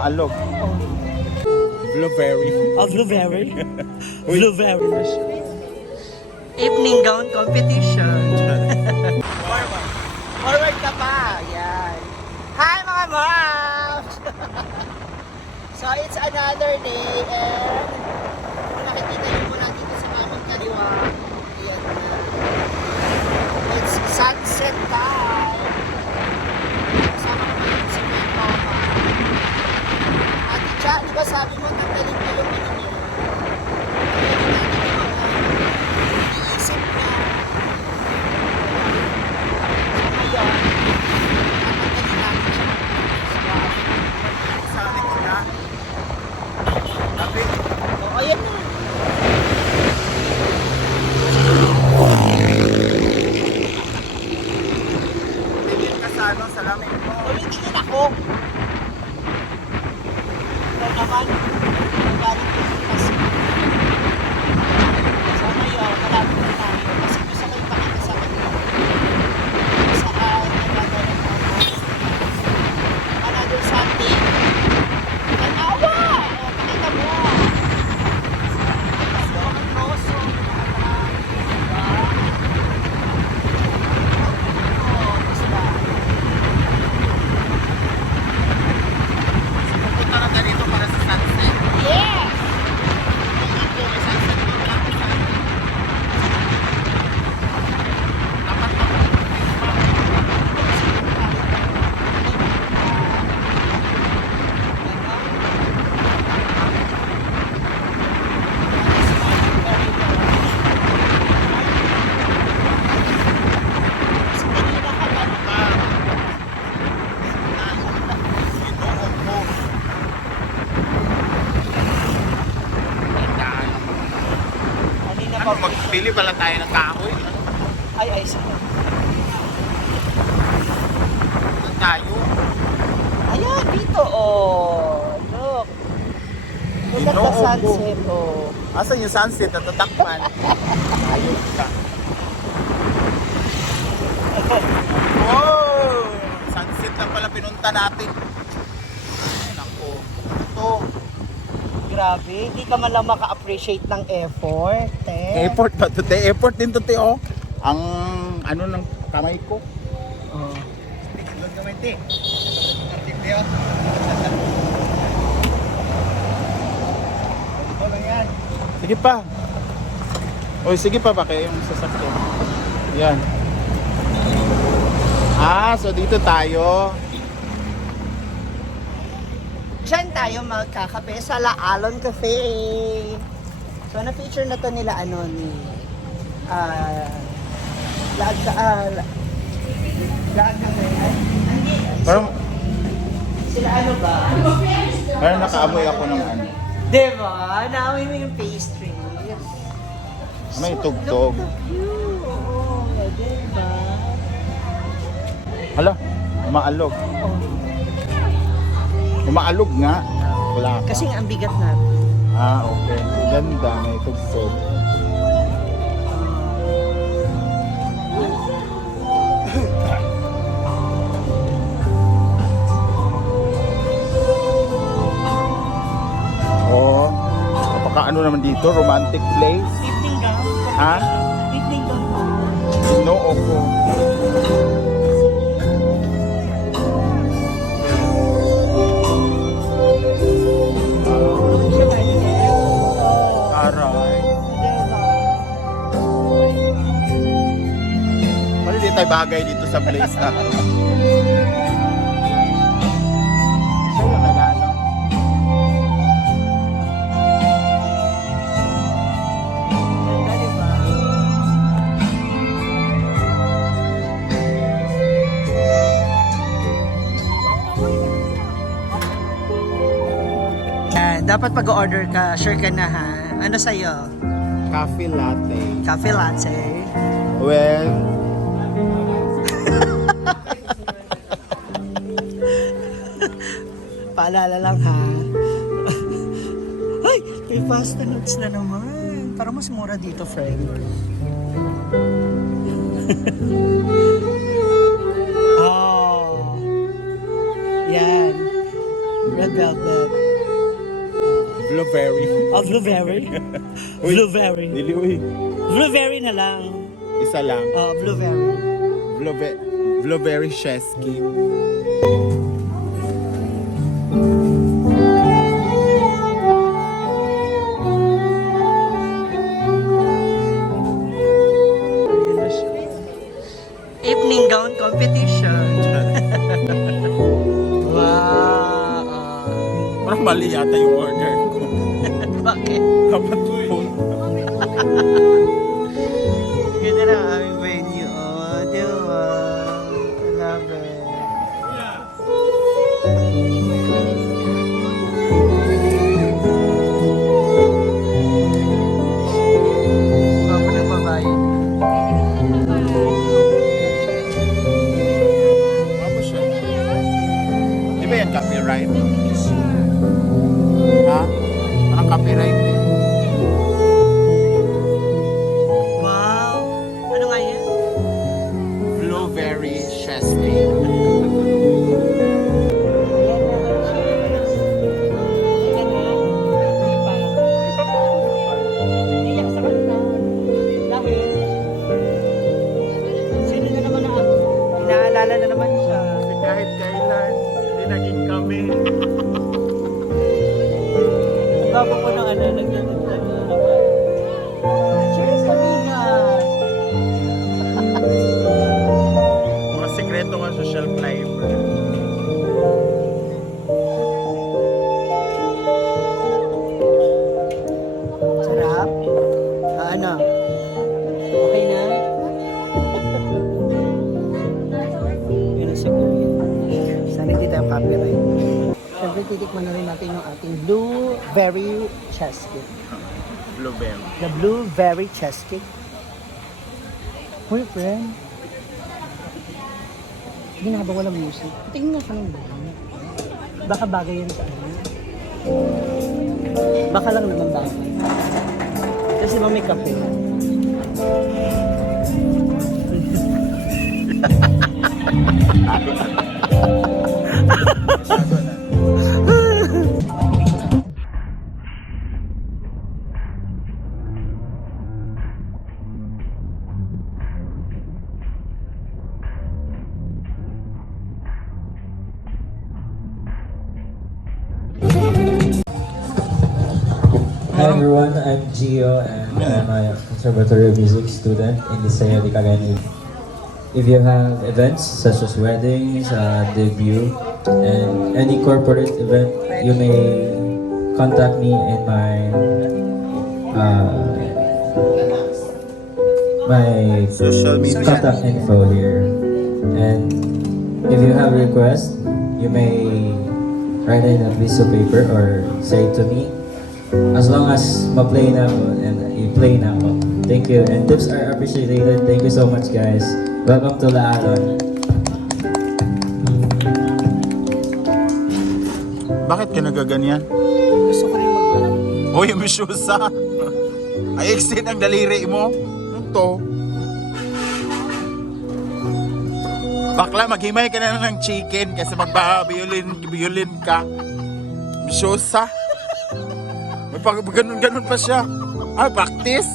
Umaalog. Blueberry. Oh, blueberry. Blueberry. Evening gown competition. Forward ka pa. Yan. Hi mga moms! So it's another day and kung nakikita nyo muna dito sa aming kaliwa. Ayan na. It's sunset time. Kasama ko ngayon si Kuya Toma. Ate Cha, di ba sabi mo tanggalin ko yung ano niya? Iisip niya. So ngayon, tatanggalin natin siya. Sa amin na. Sabi. So ayan na. Tingin ka sa ano, salamin mo. Ulitin ako. Ito naman, nagalit ko sa kasi. So ngayon, malapit na tayo. Kasi gusto ko ipakita sa kanila. Saan nagagalit ako. Another Sunday. Tanawa! O, pakita mo. Gusto ko ng roso. Diba? O, gusto ba? Punta na tayo dito para sa sunset. Yes! Kung ako, may sunset ko lang sa dapat ako. Ano, magpili pala tayo ng kahoy. Ay, sige. Ano tayo? Ayan, dito, oh. Look. Look at the Ginoo ko. sunset, oh. Asan yung sunset na tatakpan? Ayun ka. Wow! Sunset lang pala pinunta natin. Ay, naku. Ito. Grabe, hindi ka man lang maka-appreciate ng effort, eh. Effort ba ito? Effort din ito, oh. Ang ano ng kamay ko. Oh. Doon kamay, te. Sige pa. Oy, sige pa ba kayo yung sasakyan? Yan. So dito tayo. Diyan tayo magkakape sa La Alon Cafe. So, na-feature na to nila, ano, ni... Laag Cafe. Hindi. Parang, Sila ano ba? parang nakaamoy ako ng ano. Diba? Naamoy mo yung pastry. May tugtog. Look at the view. Oo, diba? Hala, umaalog. Oh. Umaalog nga. Wala ka. Kasi nga ang bigat natin. Okay. Ganda, may tugtog. Oh, napaka ano naman dito, romantic place. Evening gown? Ha? Evening gown. Ginoo ko. Aray. Mali di tayo bagay dito sa place na to. Siya yung nag-ano. Ganda, diba? Dapat pag-order ka, sure ka na ha. Ano sa'yo? Coffee latte. Cafe latte. Well, Paalala lang ha. Ay! May pasta nuts na naman. Para mas mura dito, friend. Oh. Yan. Red velvet. Blueberry. Oh, blueberry? Uy. Blueberry. Dili, uy. Blueberry na lang. Isa lang. Oh, blueberry. Blueberry Chesky. Evening gown competition. Wow. Parang mali yata yung order ko. Bakit? Dapat po. Ganda na ang aming venue. Oh, diba? I love it. Baka pa ng babae. Ano siya? Di ba yan copyright? Ha? Parang copyright eh. Wow! Ano nga yan? Blueberry Chesky. Inaalala na naman siya. Kasi kahit kailan, hindi naging kami. Bago ko ng nagdadagdag na naman. Cheers kami na! Mga sikreto nga social climber. Sarap? Ano? Okay na? Yun ang siguro. Sana hindi tayo copyright. Siyempre titikman na rin natin yung ating blueberry chess cake. Blueberry. The blueberry chess cake. Uy, friend. Ginaba walang music. Tingnan nga ka ng bagay. Baka bagay yan sa ano. Baka lang naman bagay. Kasi ba may kape? Hi everyone, I'm Gio and I'm a conservatory music student in Liceo de Cagayan. If you have events such as weddings, debut, and any corporate event, you may contact me in my Social media. contact info here. And if you have requests, you may write in a piece of paper or say it to me. As long as ma-play na ako and i-play na ako. Thank you. And tips are appreciated. Thank you so much guys. Welcome to Laaron. Bakit ka nagaganyan? Gusto ko rin mag-vlog. Uy, may shoes ah. Ay, extend ang daliri mo. Ano to? Bakla, maghimay ka na lang ng chicken kasi magba-violin ka. May shoes ah. May ganun pa siya. Ay, practice.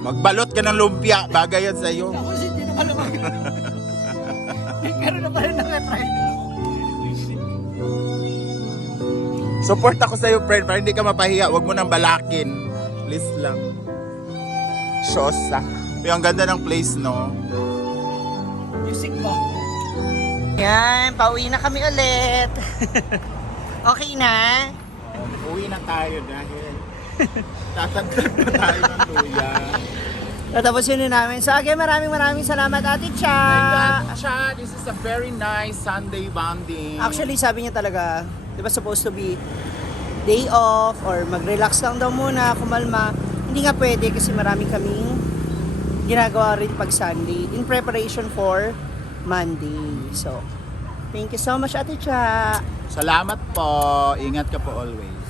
Magbalot ka ng lumpia. Bagay yan sa'yo. Ako kasi hindi naman alam. Meron na pala nang-try. Support ako sa'yo, friend, para hindi ka mapahiya. Huwag mo nang balakin. Please lang. Shosa. Pero ang ganda ng place, no? Music ba? Yan, pauwi na kami ulit. Okay na? Uwi na tayo dahil tatagdag na tayo ng luya. Tatapusin na namin. So again, maraming salamat Ate Cha. Cha, this is a very nice Sunday bonding. Actually, sabi niya talaga, di ba supposed to be day off or mag-relax lang daw muna, kumalma. Hindi nga pwede kasi marami kaming ginagawa rin pag Sunday in preparation for Monday. So, thank you so much Ate Cha. Salamat po. Ingat ka po always.